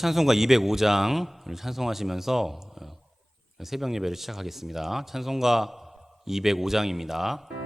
찬송가 205장을 찬송하시면서 새벽 예배를 시작하겠습니다. 찬송가 205장입니다.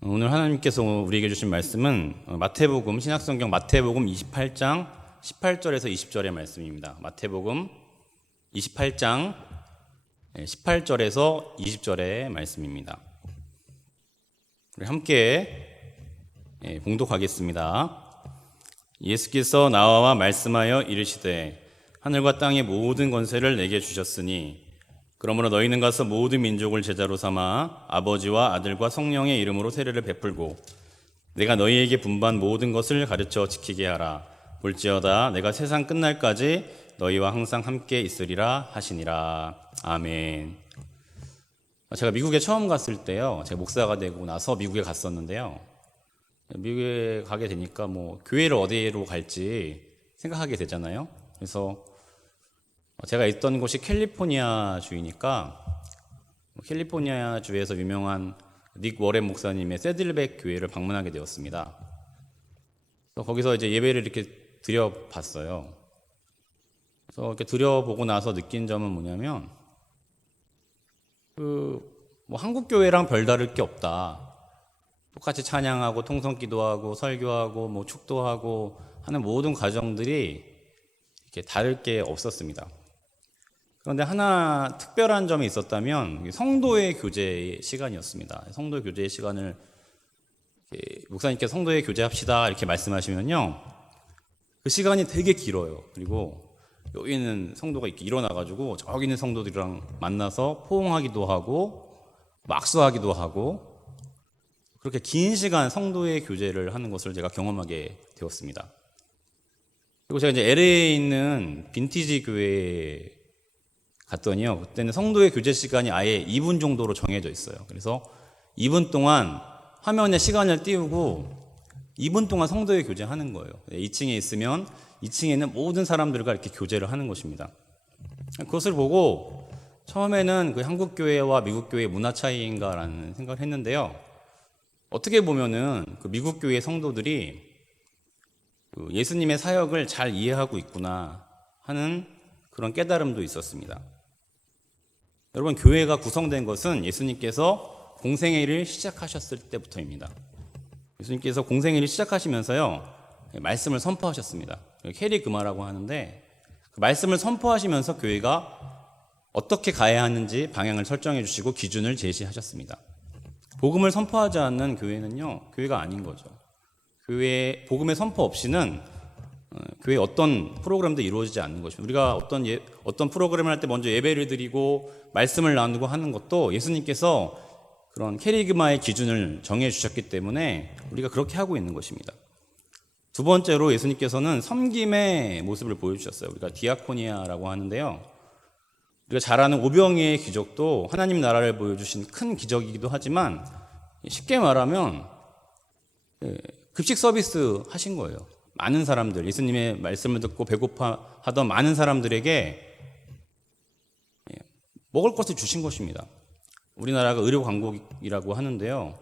오늘 하나님께서 우리에게 주신 말씀은 마태복음, 신약성경 마태복음 28장 18절에서 20절의 말씀입니다. 마태복음 28장 18절에서 20절의 말씀입니다. 우리 함께 봉독하겠습니다. 예수께서 나와 말씀하여 이르시되 하늘과 땅의 모든 권세를 내게 주셨으니 그러므로 너희는 가서 모든 민족을 제자로 삼아 아버지와 아들과 성령의 이름으로 세례를 베풀고 내가 너희에게 분부한 모든 것을 가르쳐 지키게 하라. 볼지어다 내가 세상 끝날까지 너희와 항상 함께 있으리라 하시니라. 아멘. 제가 미국에 처음 갔을 때요, 제가 목사가 되고 나서 미국에 갔었는데요, 미국에 가게 되니까 교회를 어디로 갈지 생각하게 되잖아요. 그래서 제가 있던 곳이 캘리포니아 주이니까 캘리포니아 주에서 유명한 닉 워렌 목사님의 새들백 교회를 방문하게 되었습니다. 그래서 거기서 이제 예배를 이렇게 드려봤어요. 그래서 이렇게 드려보고 나서 느낀 점은 뭐냐면 뭐 한국 교회랑 별다를 게 없다. 똑같이 찬양하고 통성기도하고 설교하고 뭐 축도하고 하는 모든 과정들이 이렇게 다를 게 없었습니다. 그런데 하나 특별한 점이 있었다면 성도의 교제 시간이었습니다. 성도의 교제 시간을 목사님께서 성도의 교제합시다 이렇게 말씀하시면요, 그 시간이 되게 길어요. 그리고 여기 있는 성도가 이렇게 일어나가지고 저기 있는 성도들이랑 만나서 포옹하기도 하고 막수하기도 하고 그렇게 긴 시간 성도의 교제를 하는 것을 제가 경험하게 되었습니다. 그리고 제가 이제 LA에 있는 빈티지 교회에 갔더니요, 그때는 성도의 교제 시간이 아예 2분 정도로 정해져 있어요. 그래서 2분 동안 화면에 시간을 띄우고 2분 동안 성도의 교제하는 거예요. 2층에 있으면 2층에 있는 모든 사람들과 이렇게 교제를 하는 것입니다. 그것을 보고 처음에는 그 한국 교회와 미국 교회의 문화 차이인가라는 생각을 했는데요. 어떻게 보면은 그 미국 교회 성도들이 그 예수님의 사역을 잘 이해하고 있구나 하는 그런 깨달음도 있었습니다. 여러분, 교회가 구성된 것은 예수님께서 공생애를 시작하셨을 때부터입니다. 예수님께서 공생애를 시작하시면서요, 말씀을 선포하셨습니다. 캐리그마라고 하는데, 그 말씀을 선포하시면서 교회가 어떻게 가야 하는지 방향을 설정해 주시고 기준을 제시하셨습니다. 복음을 선포하지 않는 교회는요, 교회가 아닌 거죠. 교회 복음의 선포 없이는 교회 어떤 프로그램도 이루어지지 않는 것입니다. 우리가 어떤 프로그램을 할 때 먼저 예배를 드리고 말씀을 나누고 하는 것도 예수님께서 그런 캐리그마의 기준을 정해 주셨기 때문에 우리가 그렇게 하고 있는 것입니다. 두 번째로 예수님께서는 섬김의 모습을 보여주셨어요. 우리가 디아코니아라고 하는데요, 우리가 잘 아는 오병이의 기적도 하나님 나라를 보여주신 큰 기적이기도 하지만 쉽게 말하면 급식 서비스 하신 거예요. 많은 사람들, 예수님의 말씀을 듣고 배고파 하던 많은 사람들에게 먹을 것을 주신 것입니다. 우리나라가 의료 강국이라고 하는데요,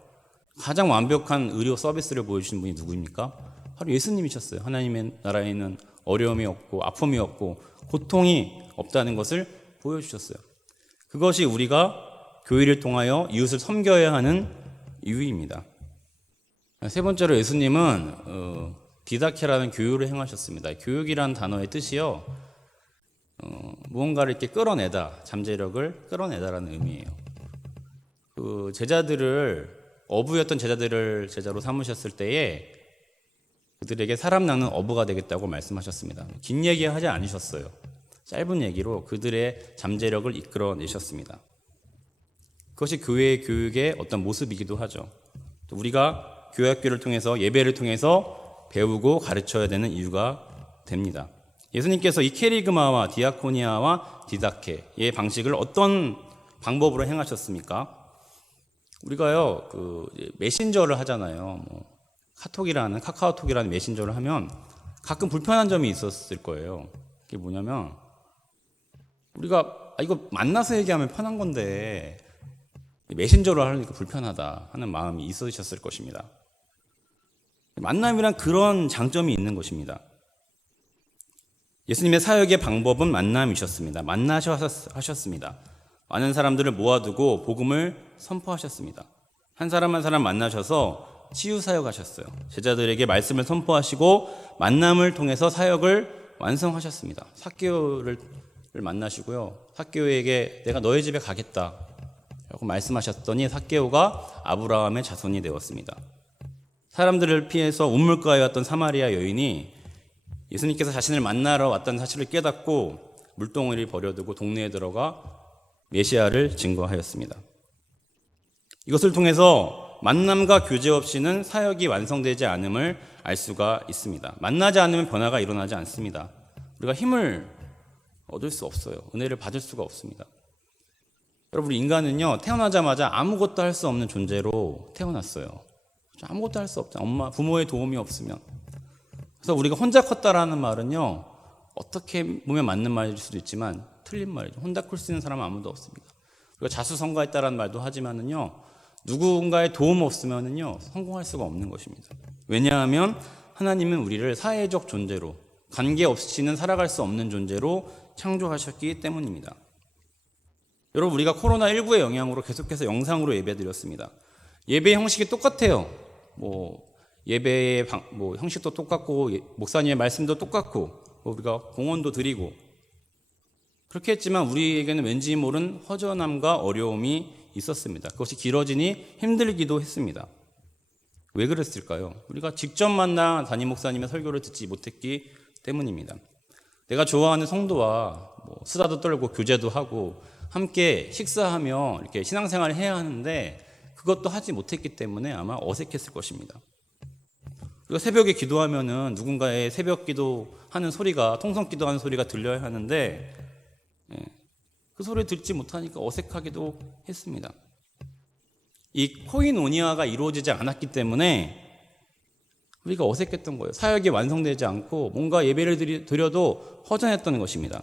가장 완벽한 의료 서비스를 보여주신 분이 누구입니까? 바로 예수님이셨어요. 하나님의 나라에는 어려움이 없고 아픔이 없고 고통이 없다는 것을 보여주셨어요. 그것이 우리가 교회를 통하여 이웃을 섬겨야 하는 이유입니다. 세 번째로 예수님은 디다케라는 교육을 행하셨습니다. 교육이라는 단어의 뜻이요, 무언가를 이렇게 끌어내다, 잠재력을 끌어내다라는 의미예요. 그 어부였던 제자들을 제자로 삼으셨을 때에 그들에게 사람 낚는 어부가 되겠다고 말씀하셨습니다. 긴 얘기 하지 않으셨어요. 짧은 얘기로 그들의 잠재력을 이끌어내셨습니다. 그것이 교회의 교육의 어떤 모습이기도 하죠. 또 우리가 교회학교를 통해서, 예배를 통해서 배우고 가르쳐야 되는 이유가 됩니다. 예수님께서 이 캐리그마와 디아코니아와 디다케의 방식을 어떤 방법으로 행하셨습니까? 우리가요, 메신저를 하잖아요. 카카오톡이라는 메신저를 하면 가끔 불편한 점이 있었을 거예요. 그게 뭐냐면, 우리가 이거 만나서 얘기하면 편한 건데 메신저로 하니까 불편하다 하는 마음이 있으셨을 것입니다. 만남이란 그런 장점이 있는 것입니다. 예수님의 사역의 방법은 만남이셨습니다. 만나셨습니다. 많은 사람들을 모아두고 복음을 선포하셨습니다. 한 사람 한 사람 만나셔서 치유 사역하셨어요. 제자들에게 말씀을 선포하시고 만남을 통해서 사역을 완성하셨습니다. 삭개오를 만나시고요, 삭개오에게 내가 너희 집에 가겠다 라고 말씀하셨더니 삭개오가 아브라함의 자손이 되었습니다. 사람들을 피해서 우물가에 왔던 사마리아 여인이 예수님께서 자신을 만나러 왔다는 사실을 깨닫고 물동이를 버려두고 동네에 들어가 메시아를 증거하였습니다. 이것을 통해서 만남과 교제 없이는 사역이 완성되지 않음을 알 수가 있습니다. 만나지 않으면 변화가 일어나지 않습니다. 우리가 힘을 얻을 수 없어요. 은혜를 받을 수가 없습니다. 여러분, 인간은요, 태어나자마자 아무것도 할 수 없는 존재로 태어났어요. 아무것도 할 수 없죠. 부모의 도움이 없으면. 그래서 우리가 혼자 컸다라는 말은요, 어떻게 보면 맞는 말일 수도 있지만 틀린 말이죠. 혼자 클 수 있는 사람은 아무도 없습니다. 우리가 자수성가했다라는 말도 하지만은요, 누군가의 도움 없으면은요 성공할 수가 없는 것입니다. 왜냐하면 하나님은 우리를 사회적 존재로, 관계없이는 살아갈 수 없는 존재로 창조하셨기 때문입니다. 여러분, 우리가 코로나19의 영향으로 계속해서 영상으로 예배드렸습니다. 예배 형식이 똑같아요. 예배의 형식도 똑같고, 목사님의 말씀도 똑같고, 우리가 공헌도 드리고, 그렇게 했지만 우리에게는 왠지 모른 허전함과 어려움이 있었습니다. 그것이 길어지니 힘들기도 했습니다. 왜 그랬을까요? 우리가 직접 만나 담임 목사님의 설교를 듣지 못했기 때문입니다. 내가 좋아하는 성도와 수다도 떨고 교제도 하고 함께 식사하며 이렇게 신앙생활을 해야 하는데 그것도 하지 못했기 때문에 아마 어색했을 것입니다. 우리가 새벽에 기도하면은 누군가의 새벽 기도하는 소리가, 통성 기도하는 소리가 들려야 하는데 그 소리를 듣지 못하니까 어색하기도 했습니다. 이 코이노니아가 이루어지지 않았기 때문에 우리가 어색했던 거예요. 사역이 완성되지 않고 뭔가 예배를 드려도 허전했던 것입니다.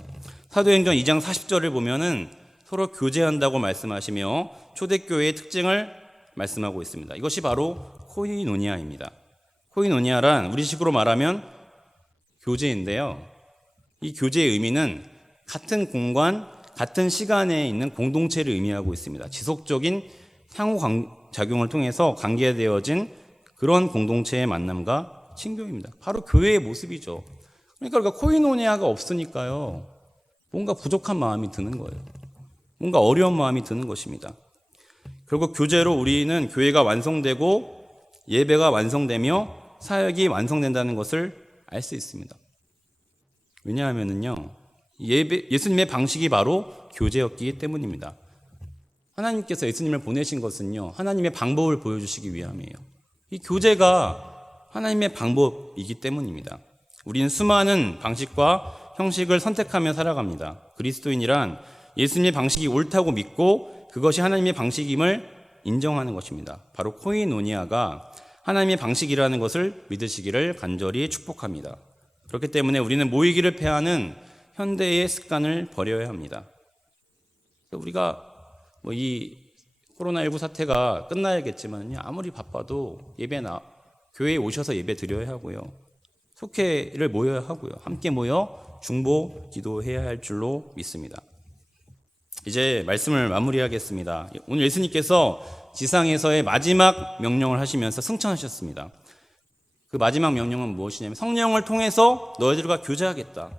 사도행전 2장 40절을 보면은 서로 교제한다고 말씀하시며 초대교회의 특징을 말씀하고 있습니다. 이것이 바로 코이노니아입니다. 코이노니아란 우리식으로 말하면 교제인데요. 이 교제의 의미는 같은 공간, 같은 시간에 있는 공동체를 의미하고 있습니다. 지속적인 상호작용을 통해서 관계되어진 그런 공동체의 만남과 친교입니다. 바로 교회의 모습이죠. 그러니까 코이노니아가 없으니까요, 뭔가 부족한 마음이 드는 거예요. 뭔가 어려운 마음이 드는 것입니다. 결국 교제로 우리는 교회가 완성되고 예배가 완성되며 사역이 완성된다는 것을 알 수 있습니다. 왜냐하면요, 예수님의 방식이 바로 교제였기 때문입니다. 하나님께서 예수님을 보내신 것은요, 하나님의 방법을 보여주시기 위함이에요. 이 교제가 하나님의 방법이기 때문입니다. 우리는 수많은 방식과 형식을 선택하며 살아갑니다. 그리스도인이란 예수님의 방식이 옳다고 믿고 그것이 하나님의 방식임을 인정하는 것입니다. 바로 코이노니아가 하나님의 방식이라는 것을 믿으시기를 간절히 축복합니다. 그렇기 때문에 우리는 모이기를 패하는 현대의 습관을 버려야 합니다. 우리가 이 코로나19 사태가 끝나야겠지만요, 아무리 바빠도 교회에 오셔서 예배 드려야 하고요, 속회를 모여야 하고요, 함께 모여 중보 기도해야 할 줄로 믿습니다. 이제 말씀을 마무리하겠습니다. 오늘 예수님께서 지상에서의 마지막 명령을 하시면서 승천하셨습니다. 그 마지막 명령은 무엇이냐면 성령을 통해서 너희들과 교제하겠다,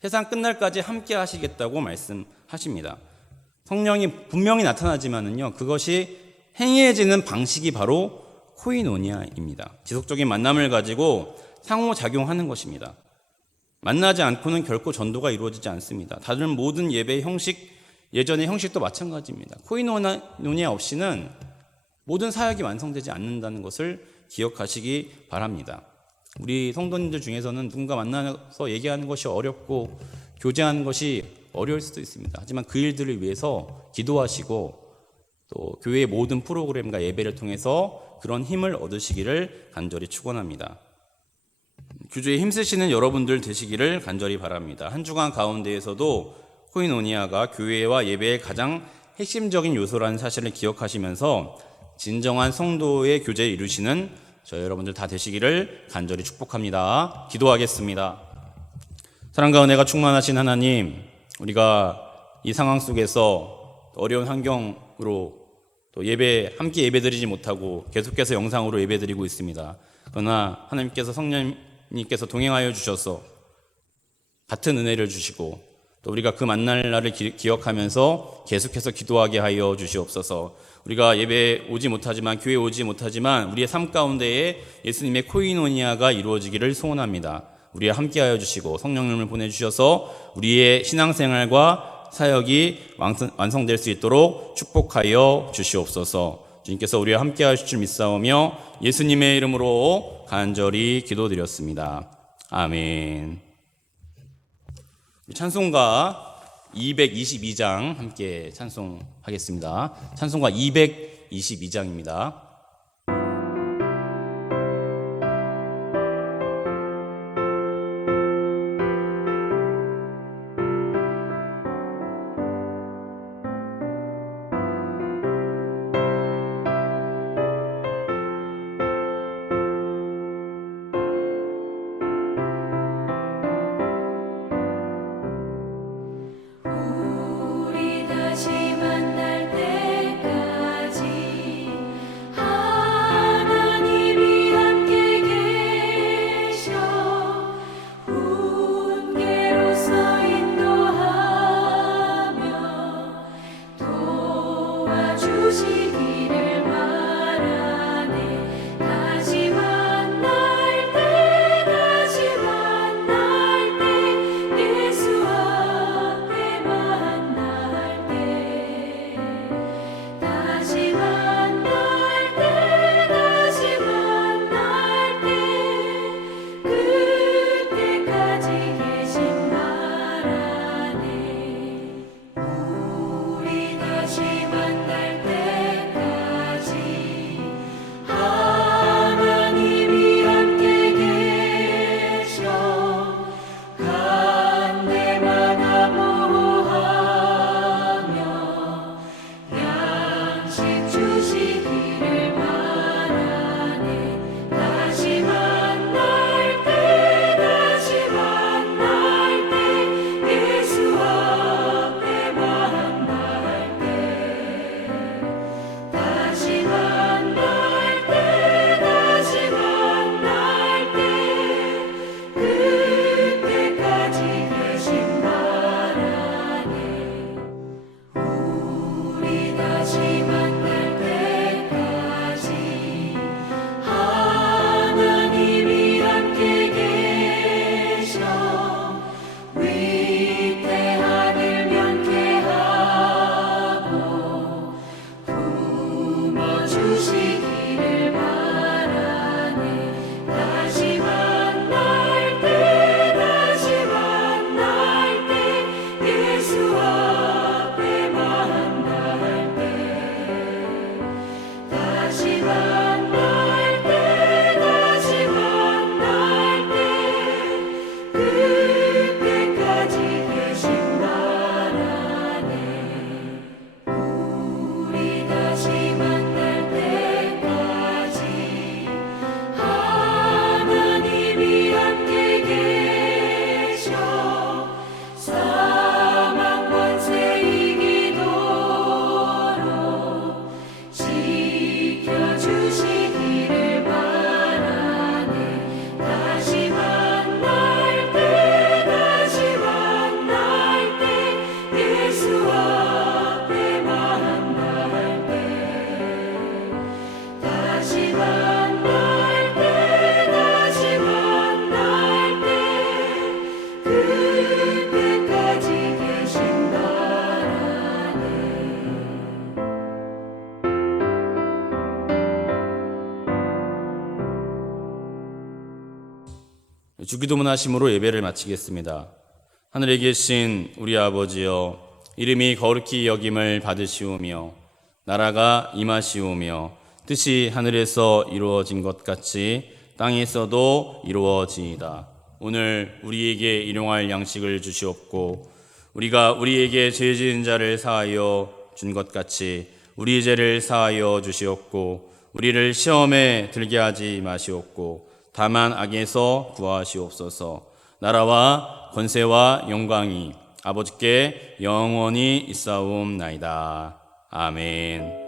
세상 끝날까지 함께 하시겠다고 말씀하십니다. 성령이 분명히 나타나지만은요, 그것이 행해지는 방식이 바로 코이노니아입니다. 지속적인 만남을 가지고 상호작용하는 것입니다. 만나지 않고는 결코 전도가 이루어지지 않습니다. 다른 모든 예배의 형식, 예전의 형식도 마찬가지입니다. 코이노니아 없이는 모든 사역이 완성되지 않는다는 것을 기억하시기 바랍니다. 우리 성도님들 중에서는 누군가 만나서 얘기하는 것이 어렵고 교제하는 것이 어려울 수도 있습니다. 하지만 그 일들을 위해서 기도하시고 또 교회의 모든 프로그램과 예배를 통해서 그런 힘을 얻으시기를 간절히 축원합니다. 교주에 힘쓰시는 여러분들 되시기를 간절히 바랍니다. 한 주간 가운데에서도 코이노니아가 교회와 예배의 가장 핵심적인 요소라는 사실을 기억하시면서 진정한 성도의 교제를 이루시는 저 여러분들 다 되시기를 간절히 축복합니다. 기도하겠습니다. 사랑과 은혜가 충만하신 하나님, 우리가 이 상황 속에서 어려운 환경으로 또 함께 예배드리지 못하고 계속해서 영상으로 예배드리고 있습니다. 그러나 하나님께서 성령님께서 동행하여 주셔서 같은 은혜를 주시고 또 우리가 그 만날 날을 기억하면서 계속해서 기도하게 하여 주시옵소서. 우리가 예배에 오지 못하지만, 교회에 오지 못하지만 우리의 삶 가운데에 예수님의 코이노니아가 이루어지기를 소원합니다. 우리와 함께하여 주시고 성령님을 보내주셔서 우리의 신앙생활과 사역이 완성될 수 있도록 축복하여 주시옵소서. 주님께서 우리와 함께하실 줄 믿사오며 예수님의 이름으로 간절히 기도드렸습니다. 아멘. 찬송가 222장 함께 찬송하겠습니다. 찬송가 222장입니다. 주시기를 바라네. 다시 만날 때 다시 만날 때 예수 앞에 만날 때 다시 만날 때 다시 만날 때 그때까지 계신 바라네. 우리 다시 만날 때까지 하나님이 함께 계셔 간대마다 보호하며 양식 주시기를 바라네. 다시 만날 때 다시 만날 때 예수 앞에 만날 때 다시 만날 때 다시 만날 때 그때까지 계신 바라네. 우리 다시 만날 때까지 하나님이 함께 계셔 위태한 일 명쾌하고 품어주시기를 바라네. 다시 만날 때 다시 만날 때 예수 앞에 만날 때 다시 만날 때 다시 만날 때 그때까지 계신 바라네. 우리 다시 만날 때까지 하나님이 함께 계셔 사망 권세 이기도록 지켜주시기를 바라네. 다시 만날 때 다시 만날 때 예수 앞에 만날 때 다시 만날 때 다시 만날 때 그때까지 계신 바라네. 주기도문 하심으로 예배를 마치겠습니다. 하늘에 계신 우리 아버지여, 이름이 거룩히 여김을 받으시오며 나라가 임하시오며 뜻이 하늘에서 이루어진 것 같이 땅에서도 이루어지이다. 오늘 우리에게 일용할 양식을 주시옵고 우리가 우리에게 죄 지은 자를 사하여 준 것 같이 우리 죄를 사하여 주시옵고 우리를 시험에 들게 하지 마시옵고 다만 악에서 구하시옵소서. 나라와 권세와 영광이 아버지께 영원히 있사옵나이다. 아멘.